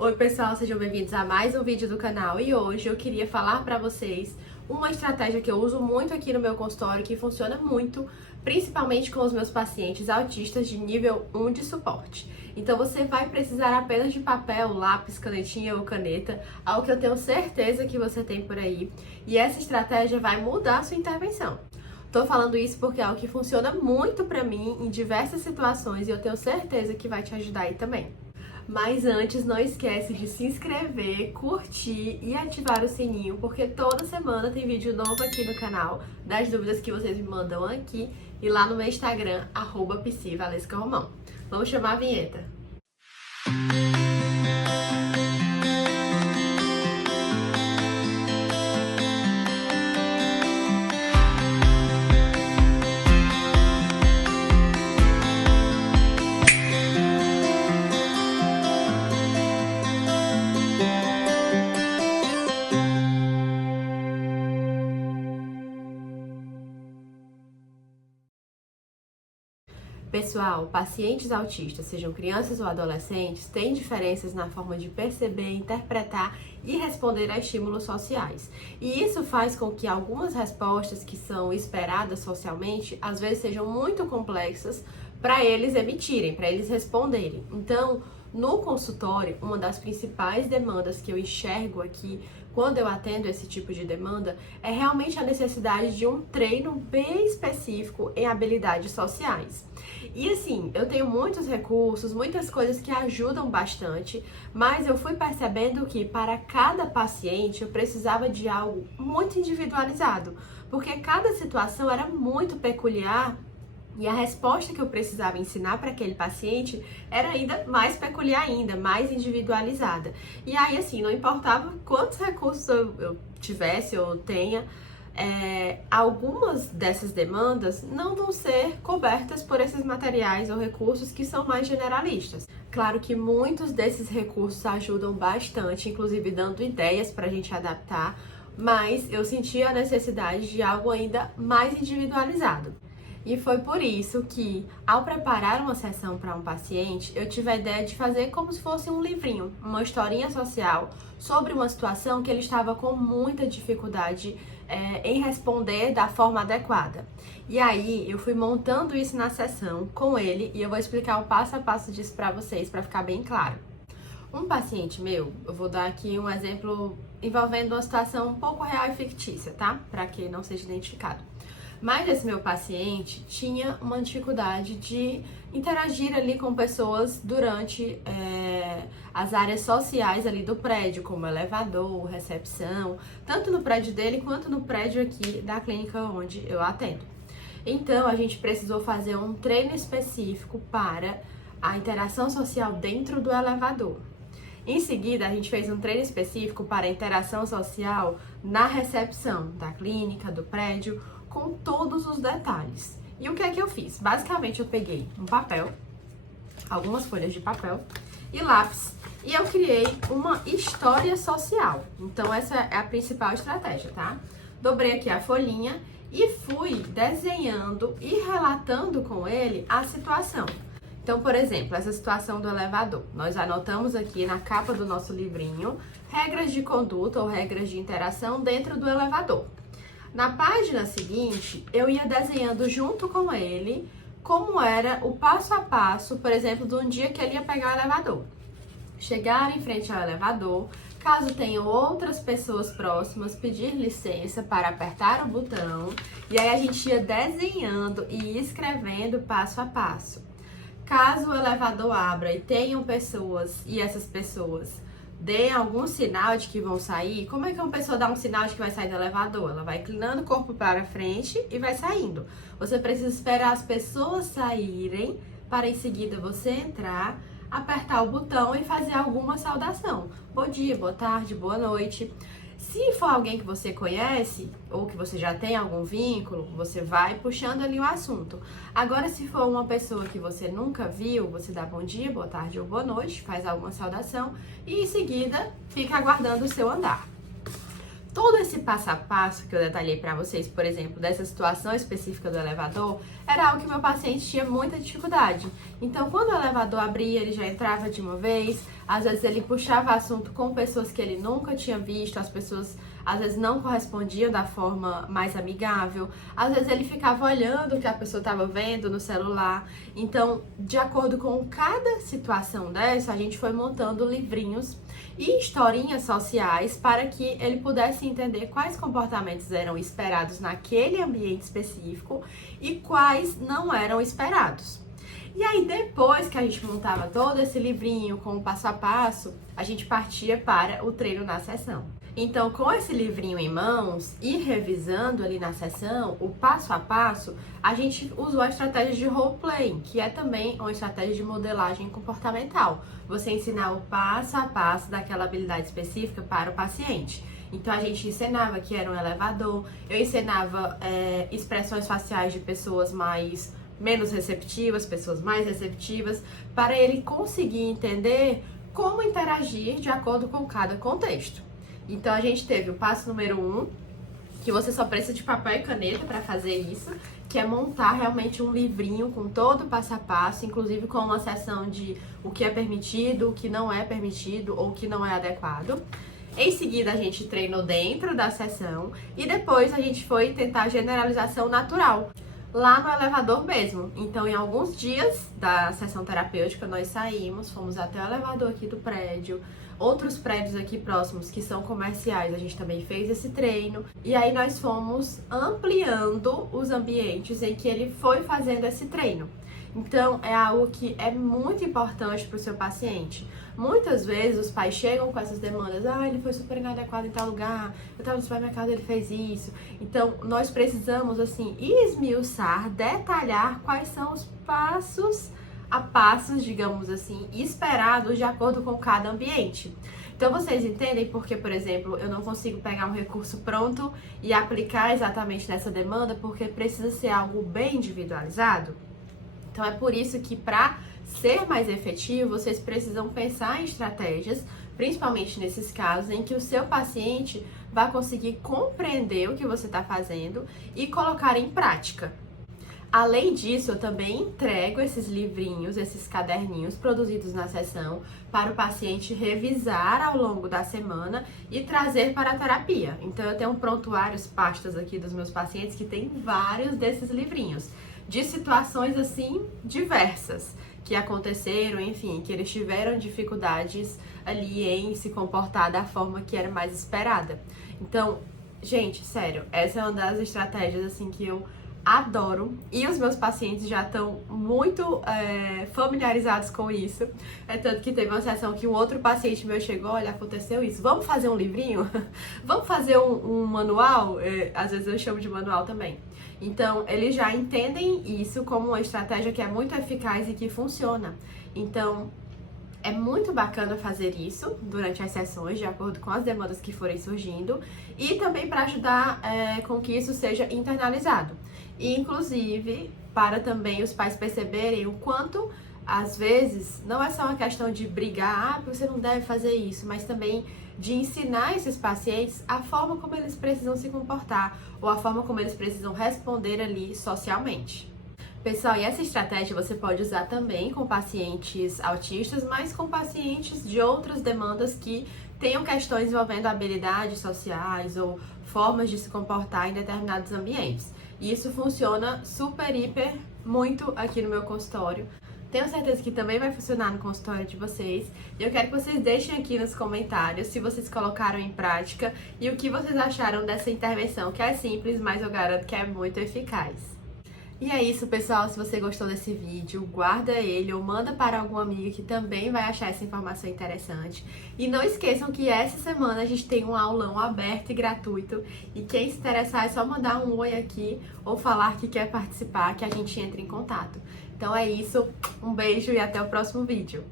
Oi pessoal, sejam bem-vindos a mais um vídeo do canal e hoje eu queria falar pra vocês uma estratégia que eu uso muito aqui no meu consultório, que funciona muito, principalmente com os meus pacientes autistas de nível 1 de suporte. Então você vai precisar apenas de papel, lápis, canetinha ou caneta, algo que eu tenho certeza que você tem por aí, e essa estratégia vai mudar a sua intervenção. Tô falando isso porque é algo que funciona muito pra mim em diversas situações e eu tenho certeza que vai te ajudar aí também. Mas antes, não esquece de se inscrever, curtir e ativar o sininho, porque toda semana tem vídeo novo aqui no canal, das dúvidas que vocês me mandam aqui e lá no meu Instagram, @psivalescaromão. Vamos chamar a vinheta. Pessoal, pacientes autistas, sejam crianças ou adolescentes, têm diferenças na forma de perceber, interpretar e responder a estímulos sociais. E isso faz com que algumas respostas que são esperadas socialmente, às vezes sejam muito complexas para eles emitirem, para eles responderem. Então, no consultório, uma das principais demandas que eu enxergo aqui quando eu atendo esse tipo de demanda é realmente a necessidade de um treino bem específico em habilidades sociais. E assim, eu tenho muitos recursos, muitas coisas que ajudam bastante, mas eu fui percebendo que para cada paciente eu precisava de algo muito individualizado, porque cada situação era muito peculiar. E a resposta que eu precisava ensinar para aquele paciente era ainda mais peculiar ainda, mais individualizada. E aí, assim, não importava quantos recursos eu tivesse ou tenha, algumas dessas demandas não vão ser cobertas por esses materiais ou recursos que são mais generalistas. Claro que muitos desses recursos ajudam bastante, inclusive dando ideias para a gente adaptar, mas eu senti a necessidade de algo ainda mais individualizado. E foi por isso que, ao preparar uma sessão para um paciente, eu tive a ideia de fazer como se fosse um livrinho, uma historinha social sobre uma situação que ele estava com muita dificuldade em responder da forma adequada. E aí, eu fui montando isso na sessão com ele e eu vou explicar o passo a passo disso para vocês, para ficar bem claro. Um paciente meu, eu vou dar aqui um exemplo envolvendo uma situação um pouco real e fictícia, tá? Para que não seja identificado. Mas esse meu paciente tinha uma dificuldade de interagir ali com pessoas durante as áreas sociais ali do prédio, como elevador, recepção, tanto no prédio dele quanto no prédio aqui da clínica onde eu atendo. Então, a gente precisou fazer um treino específico para a interação social dentro do elevador. Em seguida, a gente fez um treino específico para a interação social na recepção da clínica, do prédio, com todos os detalhes. E o que é que eu fiz? Basicamente, eu peguei um papel, algumas folhas de papel e lápis, e eu criei uma história social. Então, essa é a principal estratégia, tá? Dobrei aqui a folhinha e fui desenhando e relatando com ele a situação. Então, por exemplo, essa situação do elevador. Nós anotamos aqui na capa do nosso livrinho regras de conduta ou regras de interação dentro do elevador. Na página seguinte, eu ia desenhando junto com ele como era o passo a passo, por exemplo, de um dia que ele ia pegar o elevador. Chegar em frente ao elevador, caso tenham outras pessoas próximas, pedir licença para apertar o botão, e aí a gente ia desenhando e escrevendo passo a passo. Caso o elevador abra e tenham pessoas e essas pessoas deem algum sinal de que vão sair, como é que uma pessoa dá um sinal de que vai sair do elevador? Ela vai inclinando o corpo para frente e vai saindo. Você precisa esperar as pessoas saírem para em seguida você entrar, apertar o botão e fazer alguma saudação. Bom dia, boa tarde, boa noite. Se for alguém que você conhece ou que você já tem algum vínculo, você vai puxando ali o assunto. Agora, se for uma pessoa que você nunca viu, você dá bom dia, boa tarde ou boa noite, faz alguma saudação e em seguida fica aguardando o seu andar. Todo esse passo a passo que eu detalhei para vocês, por exemplo, dessa situação específica do elevador, era algo que meu paciente tinha muita dificuldade. Então, quando o elevador abria, ele já entrava de uma vez, Às vezes ele puxava assunto com pessoas que ele nunca tinha visto, as pessoas às vezes não correspondiam da forma mais amigável, às vezes ele ficava olhando o que a pessoa estava vendo no celular. Então, de acordo com cada situação dessa, a gente foi montando livrinhos e historinhas sociais para que ele pudesse entender quais comportamentos eram esperados naquele ambiente específico e quais não eram esperados. E aí, depois que a gente montava todo esse livrinho com o passo a passo, a gente partia para o treino na sessão. Então, com esse livrinho em mãos e revisando ali na sessão, o passo a passo, a gente usou a estratégia de role-playing, que é também uma estratégia de modelagem comportamental. Você ensinar o passo a passo daquela habilidade específica para o paciente. Então, a gente ensinava que era um elevador, eu ensinava expressões faciais de pessoas menos receptivas, pessoas mais receptivas, para ele conseguir entender como interagir de acordo com cada contexto. Então, a gente teve o passo número 1, que você só precisa de papel e caneta para fazer isso, que é montar realmente um livrinho com todo o passo a passo, inclusive com uma seção de o que é permitido, o que não é permitido ou o que não é adequado. Em seguida, a gente treinou dentro da sessão e depois a gente foi tentar a generalização natural, lá no elevador mesmo. Então, em alguns dias da sessão terapêutica, nós saímos, fomos até o elevador aqui do prédio, outros prédios aqui próximos que são comerciais, a gente também fez esse treino. E aí nós fomos ampliando os ambientes em que ele foi fazendo esse treino. Então, é algo que é muito importante para o seu paciente. Muitas vezes os pais chegam com essas demandas, ele foi super inadequado em tal lugar, eu estava no supermercado, ele fez isso. Então, nós precisamos, assim, esmiuçar, detalhar quais são os passos a passos, digamos assim, esperados de acordo com cada ambiente. Então, vocês entendem porque, por exemplo, eu não consigo pegar um recurso pronto e aplicar exatamente nessa demanda, porque precisa ser algo bem individualizado? Então, é por isso que, para ser mais efetivo, vocês precisam pensar em estratégias, principalmente nesses casos em que o seu paciente vai conseguir compreender o que você está fazendo e colocar em prática. Além disso, eu também entrego esses livrinhos, esses caderninhos produzidos na sessão para o paciente revisar ao longo da semana e trazer para a terapia. Então, eu tenho prontuários, pastas aqui dos meus pacientes que tem vários desses livrinhos, de situações assim diversas que aconteceram, enfim, que eles tiveram dificuldades ali em se comportar da forma que era mais esperada. Então, gente, sério, essa é uma das estratégias assim que eu adoro e os meus pacientes já estão muito familiarizados com isso. É tanto que teve uma sessão que um outro paciente meu chegou, olha, aconteceu isso, vamos fazer um livrinho? Vamos fazer um manual? Às vezes eu chamo de manual também. Então, eles já entendem isso como uma estratégia que é muito eficaz e que funciona. Então, é muito bacana fazer isso durante as sessões, de acordo com as demandas que forem surgindo, e também para ajudar com que isso seja internalizado. E, inclusive, para também os pais perceberem o quanto, às vezes, não é só uma questão de brigar, porque você não deve fazer isso, mas também de ensinar esses pacientes a forma como eles precisam se comportar ou a forma como eles precisam responder ali socialmente. Pessoal, e essa estratégia você pode usar também com pacientes autistas, mas com pacientes de outras demandas que tenham questões envolvendo habilidades sociais ou formas de se comportar em determinados ambientes. E isso funciona super, hiper, muito aqui no meu consultório. Tenho certeza que também vai funcionar no consultório de vocês. E eu quero que vocês deixem aqui nos comentários se vocês colocaram em prática e o que vocês acharam dessa intervenção, que é simples, mas eu garanto que é muito eficaz. E é isso, pessoal. Se você gostou desse vídeo, guarda ele ou manda para alguma amiga que também vai achar essa informação interessante. E não esqueçam que essa semana a gente tem um aulão aberto e gratuito. E quem se interessar é só mandar um oi aqui ou falar que quer participar, que a gente entra em contato. Então é isso, um beijo e até o próximo vídeo.